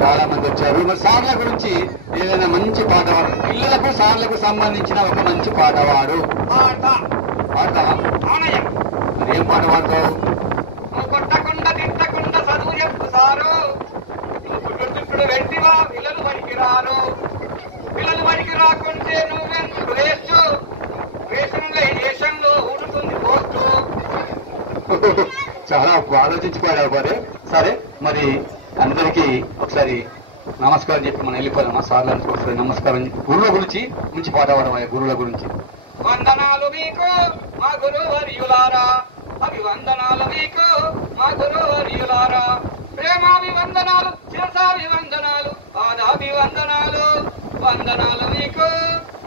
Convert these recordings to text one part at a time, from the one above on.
చాలా మంది వచ్చారు. మరి సార్ల గురించి ఏదైనా మంచి పాటవాడు, పిల్లలకు సార్లకు సంబంధించిన ఒక మంచి పాటవాడు. పాడతావా? మరి ఏం పాట పాడతావు? కొట్టకుండా తిట్టకుండా చదువు చెప్పు సారు, చుట్టూ వెంటివా పిల్లలు పనికి రారు, పిల్లలు పనికి రాకుంటే నువ్వెందుకు వేస్ట్, వేషంలో ఈ దేశంలో ఊడుతుంది పోస్తూ. చాలా ఆలోచించి పాడావు మరి. సరే, మరి అందరికీ ఒకసారి నమస్కారం చెప్పి మనం వెళ్ళిపోదామా? సార్లు ఒకసారి నమస్కారం. గురువుల గురించి మంచి పాట పాడమయ్యా. గురువుల గురించి వందనాలు మీకు మా గురువర్యులారా, అభివందనాలు మీకు మా గురువర్యులారా, ప్రేమాభివందనాలు శిరసాభివందనాలు పాదాభివందనాలు, వందనాలు మీకు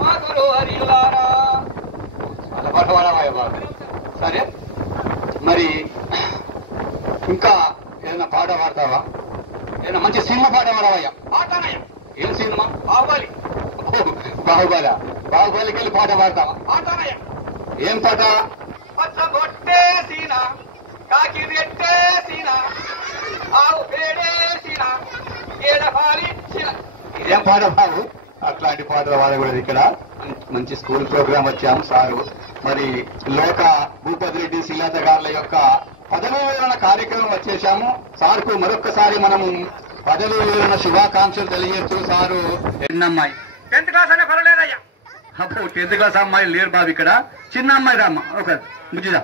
మా గురువర్యులారా. చాలా పాట పాడమయ్యా బాబు. సరే, మరి ఇంకా ఏదైనా పాట పాడతావా? ఏదైనా మంచి సినిమా పాట పాడవయ్యా. పాటనయ్య. ఏం సినిమా? బాహుబలి. బాహుబలి. బాహుబలికి వెళ్ళి పాట పాడతావా? పాటనయ్య. ఏం పాట? పచ్చబొట్టేసిన కాకి రెట్టేసిన ఆవు పేడేసిన ఏడపాలిచ్చిన. ఇదేం పాట బాబు? అట్లాంటి పాటలు పాడకూడదు ఇక్కడ. మంచి స్కూల్ ప్రోగ్రాం వచ్చాము సారు. మరి లోక భూపతి రెడ్డి శిలాత గారుల యొక్క పదవీ విరమణ కార్యక్రమం వచ్చేసాము. సార్కు మరొక్కసారి మనము పదవీ విరమణ శుభాకాంక్షలు తెలియజేస్తూ సారు. చిన్నమ్మాయి 10th క్లాస్ అనే పర్వాలేదయ్యా. అప్పుడు 10th క్లాస్ అమ్మాయి లేరు బాబు ఇక్కడ. చిన్న అమ్మాయి రామ్మ ఒక ముజ్జిదా.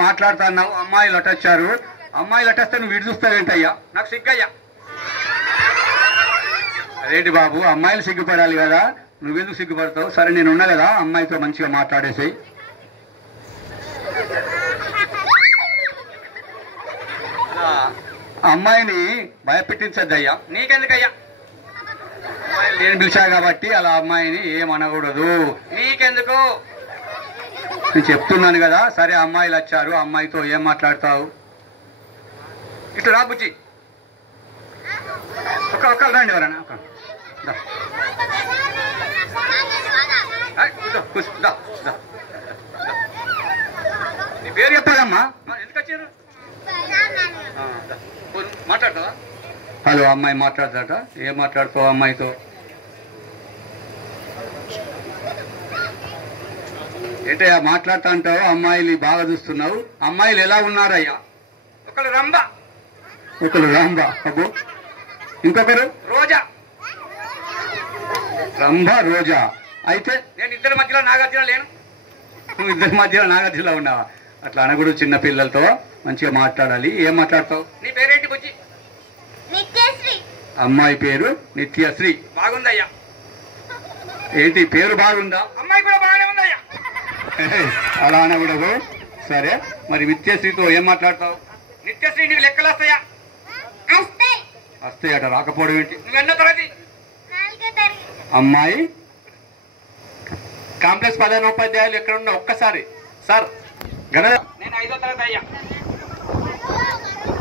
మాట్లాడుతున్నావు, అమ్మాయిలు అటొచ్చారు. అమ్మాయిలు అటొస్తే నువ్వు ఇటు చూస్తావేంటయ్యా? నాకు సిగ్గయ్యా. అదేంటి బాబు, అమ్మాయిలు సిగ్గుపడాలి కదా, నువ్వెందుకు సిగ్గుపడతావు? సరే, నేను ఉన్నా కదా, అమ్మాయితో మంచిగా మాట్లాడేసాయి. అమ్మాయిని భయపెట్టించద్దయ్యా. నీకెందుకయ్యా? నేను పిలిచా కాబట్టి అలా అమ్మాయిని ఏమనకూడదు. నీకెందుకు? నేను చెప్తున్నాను కదా. సరే, అమ్మాయిలు వచ్చారు, అమ్మాయితో ఏం మాట్లాడతావు? ఇట్లా రా బుజ్జి. ఒక్కరు రండి, ఎవరన్నా నీ పేరు చెప్పాలమ్మా. ఎందుకు వచ్చారు? మాట్లాడతావా? హలో, అమ్మాయి మాట్లాడతాట. ఏం మాట్లాడుతావు అమ్మాయితో? ఏంటయ్యా మాట్లాడుతా అంటావు? అమ్మాయిలు బాగా చూస్తున్నావు. అమ్మాయిలు ఎలా ఉన్నారయ్యా? ఒకళ్ళు రంభ, ఒకరు రంభ, అబ్బో, ఇంకొకరు రోజా. రంభ, రోజా. అయితే నేను ఇద్దరి మధ్యలో నాగార్జున లేను. నువ్వు ఇద్దరి మధ్యలో నాగతిలో ఉన్నావా? అట్లా అనకూడదు. చిన్న పిల్లలతో మంచిగా మాట్లాడాలి. ఏం మాట్లాడతావు? నీ పేరేంటి బుజ్జి? నిత్యశ్రీ. అమ్మాయి పేరు నిత్యశ్రీ. బాగుందయ్యా. ఏంటి పేరు బాగుందా? అమ్మాయి కూడా బాగానే ఉందయ్యా. అలా అనకూడదు. సరే, మరి నిత్యశ్రీతో ఏం మాట్లాడతావు? నిత్యశ్రీ నీకు లెక్కలు వస్తాయా? అస్తాయి. వస్తాయి అట. రాకపోవడం ఏంటి? నువ్వెన్నో తరగతి? 4వ తరగతి. అమ్మాయి కాంప్లెక్స్ ప్రధానోపాధ్యాయులు ఎక్కడ ఉన్నా ఒక్కసారి సార్ గడ. నేను 5వ తరగతి అయ్యా.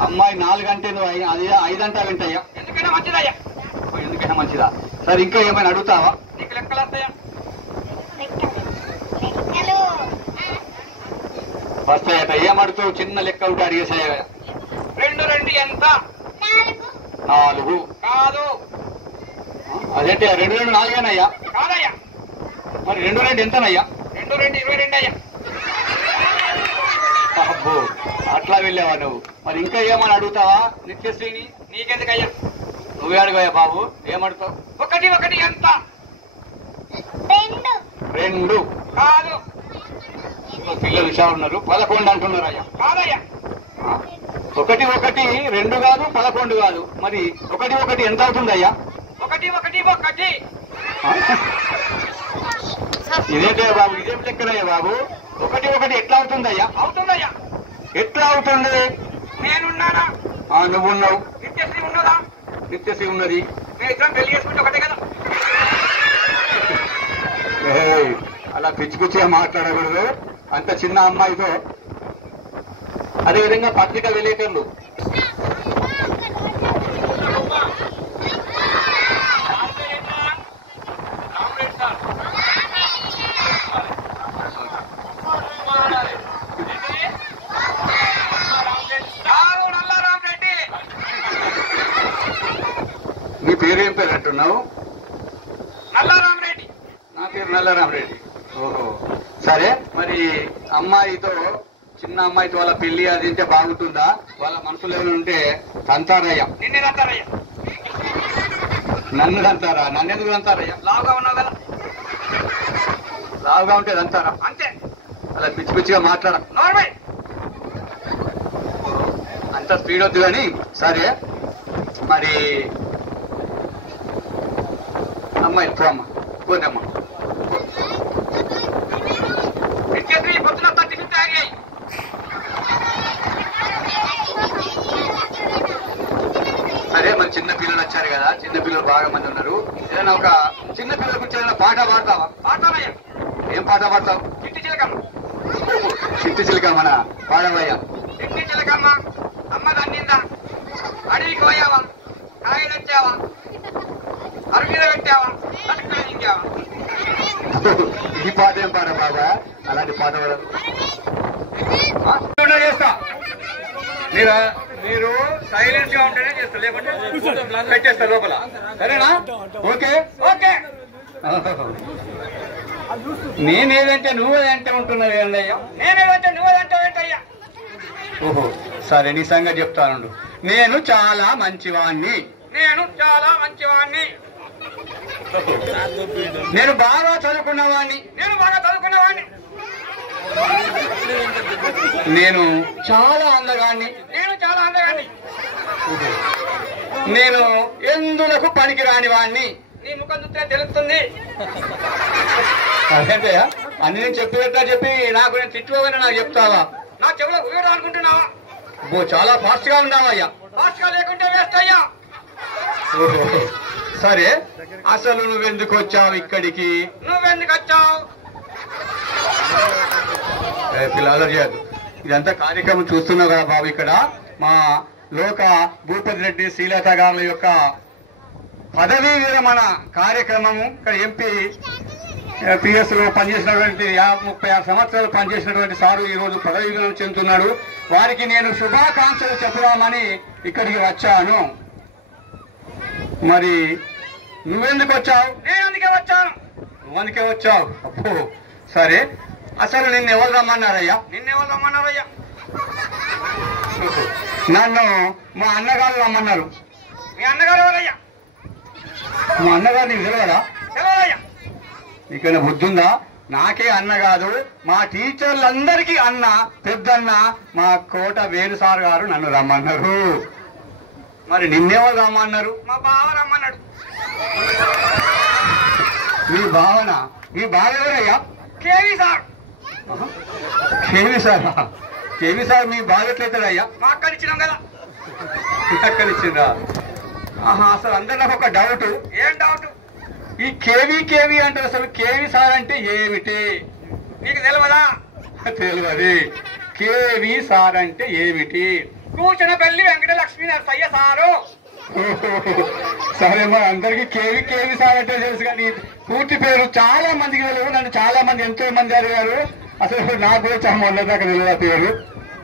అమ్మాయి 4 అంటే నువ్వు 5 అంటావేంటయ్యా? ఎందుకైనా మంచిదయ్యా. ఎందుకైనా మంచిదా? సరే, ఇంకా ఏమైనా అడుగుతావా? నీకు లెక్కలు వస్తాయా? లెక్కలు వస్తాయట. ఏమడుతావు? చిన్న లెక్క ఒకటి అడిగేసాయ. 2 2 ఎంత? 4. కాదు. అదేంటి 2 2 4 కాదయ్యా. మరి 2 2 ఎంతనయ్యా? 2 2 22 అయ్యా. అబ్బో, అట్లా వెళ్ళావా నువ్వు? మరి ఇంకా ఏమని అడుగుతావా నిత్యశ్రీని? నీకెందుకయ్యా? నువ్వే అడిగాయా బాబు. ఏమడుతావు? 1 1 ఎంత? 2. 2. కాదు. పిల్లలు హుషారు ఉన్నారు. 11 అంటున్నారు అయ్యా. కాదయ్యా. 1 1 2 కాదు, 11 కాదు. మరి 1 1 ఎంత అవుతుంది అయ్యా? 1 1 1. ఇదేంటే బాబు? ఇదేం లెక్కనయ్యా బాబు? 1 1 ఎట్లా అవుతుంది అయ్యా? అవుతుందయ్యా. ఎట్లా అవుతుంది? నేనున్నానా? నువ్వున్నావు. నిత్యశ్రీ ఉన్నదా? నిత్యశ్రీ ఉన్నది. నేను ఇద్దరం పెళ్లి చేసుకుంటే ఒకటే కదా. ఏయ్, అలా పిచ్చి పిచ్చిగా మాట్లాడకూడదు అంత చిన్న అమ్మాయితో. అదేవిధంగా పత్రికా విలేకరులు నల్లారామరెడ్డి. నీ పేరేం పేరు అంటున్నావు? నల్లారామరెడ్డి. నా పేరు నల్లరామరెడ్డి. ఓహో, సరే. మరి అమ్మాయితో, చిన్న అమ్మాయితో వాళ్ళ పెళ్లి అది అంటే బాగుంటుందా? వాళ్ళ మనసులో ఏమైనా ఉంటే తంతారయ్యా. నిన్నే తంతారయ్యా. నన్ను తంతారా? నన్ను ఎందుకు తంతారయ్యా? లావుగా ఉన్నావు కదా, లావుగా ఉంటే తంతారా? అంతే. అలా పిచ్చి పిచ్చిగా మాట్లాడ. నోర్మై. అంత స్పీడ్ వద్దు కానీ. సరే, మరి అమ్మాయి పో అమ్మ, పోదమ్మా. నిత్యశ్రీ పొద్దున 35 తాగాయి. సరే, మరి చిన్న పిల్లలు వచ్చారు కదా, చిన్న పిల్లలు బాగా మంది ఉన్నారు. ఏదైనా ఒక చిన్న పిల్లలకు వచ్చే పాట పాడతావా? పాడతానయ్యా. ఏం పాట పాడతావు? చిట్టి చిలకమ్మ. చిట్టి చిలకమ్మన పాడవయ్యా. చిట్టి చిలకమ్మ అమ్మ దన్నిందా, అడవికి పోయావా, కాయ తెచ్చావా, అరుగు మీద పెట్టావా, అటుకులు దింగావా. ఈ పాట ఏం పాట బాబా? అలాంటి పాట పాడదు. చేస్తా. మీరు సైలెన్స్ గా ఉంటేనే చేస్తా, లేకుంటే పెట్టేస్తా లోపల. సరేనా? Okay okay. నేనేదంటే నువ్వేదంటే ఉంటున్నావు ఏంటయ్యా? నేనేదంటే నువ్వేదంటావు ఏంటయ్యా? ఓహో, సరే, నీ సంగతి చెప్తాను. నేను చాలా మంచివాణ్ణి. నేను చాలా మంచివాణ్ణి. నేను బాగా చదువుకున్నవాణ్ణి. నేను బాగా చదువుకున్నవాణ్ణి. నేను చాలా అందగాన్ని. నేను చాలా అందగాన్ని. నేను ఎందులకు పనికి రాని వాణ్ణి. నీ ముఖం చూస్తే తెలుస్తుంది. అదేంటయ్యా, అన్ని నేను చెప్పినట్లా చెప్పి నాకు నేను తిట్టుకోగానే నాకు చెప్తావా? నా చెవులో ఊయడం అనుకుంటున్నావా? చాలా ఫాస్ట్ గా ఉన్నావయ్యా. ఫాస్ట్ గా లేకుంటే వేస్ట్ అయ్యా. ఓహో, సరే, అసలు నువ్వెందుకు వచ్చావు ఇక్కడికి? నువ్వెందుకు వచ్చావు? పిల్లలు చేయద్దు. ఇదంతా కార్యక్రమం చూస్తున్నావు కదా బాబు. ఇక్కడ మా లోక భూపతి రెడ్డి శ్రీలత గారుల యొక్క పదవీ విరమణ కార్యక్రమము. ఇక్కడ ఎంపీ పిఎస్ లో పనిచేసినటువంటి 36 సంవత్సరాలు పనిచేసినటువంటి సారు ఈ రోజు పదవీ విరమణ చెందుతున్నాడు. వారికి నేను శుభాకాంక్షలు చెప్పుదామని ఇక్కడికి వచ్చాను. మరి నువ్వెందుకు వచ్చావు? నేను అందుకే వచ్చాను. నువ్వెందుకే వచ్చావు? అబ్బో, సరే, అసలు నిన్ను ఎవరు రమ్మన్నారయ్యా? నిన్నెవరు రమ్మన్నారయ్యా? నన్ను మా అన్నగారు రమ్మన్నారు. మీ అన్నగారు ఎవరయ్యా? మా అన్నగారు నీకు తెలియదా? ఎవరయ్యా? నీకైనా బుద్ధుందా? నాకే అన్న కాదు, మా టీచర్లందరికీ అన్న, పెద్దన్న మా కోట వేణు సార్ గారు నన్ను రమ్మన్నారు. మరి నిన్నెవరు రమ్మన్నారు? మా బావ రమ్మన్నాడు. మీ భావన? మీ బావ ఎవరయ్యా? KV sir. KV sir? KV sir మీ బావ ఎట్లయితాడయ్యా? మా అక్కని ఇచ్చినాం కదా. ఇచ్చిందా? అసలు అందరు నాకు ఒక డౌట్. ఏం డౌట్? ఈ కేవీ అంటారు, అసలు కేవీ సార్ అంటే ఏమిటి? నీకు తెలియదా? తెలియదు. కేవీ సార్ అంటే ఏమిటి? కూచనపల్లి వెంకట లక్ష్మీ నరసయ్య సారు. సరే, మరి అందరికి కేవీ సార్ అంటే తెలుసు, కానీ పూర్తి పేరు చాలా మందికి తెలియదు. నన్ను చాలా మంది, ఎంతో మంది అడిగారు. అసలు నాకు కూడా చాలా మొన్న దాకా తెలియదు ఆ పేరు.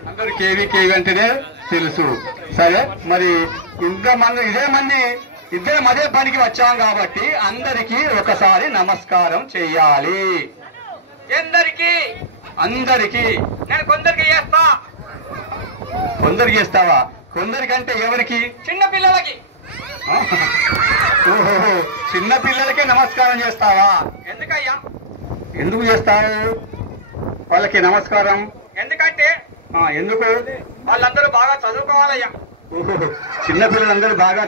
అందరు కేవీ అంటేనే తెలుసు. సరే, మరి ఇంతమంది ఇద్దరం అదే పనికి వచ్చాం కాబట్టి అందరికీ ఒకసారి నమస్కారం చెయ్యాలి. ఎందరికి? అందరికీ. నేను కొందరికి చేస్తా. కొందరికి చేస్తావా? కొందరికంటే ఎవరికి? చిన్న పిల్లలకి. ఓహో, చిన్న పిల్లలకే నమస్కారం చేస్తావా? ఎందుకయ్యా? ఎందుకు చేస్తావు వాళ్ళకి నమస్కారం? ఎందుకంటే ఎందుకు? వాళ్ళందరూ బాగా చదువుకోవాలయ్యా. ఓహో, చిన్న పిల్లలందరూ బాగా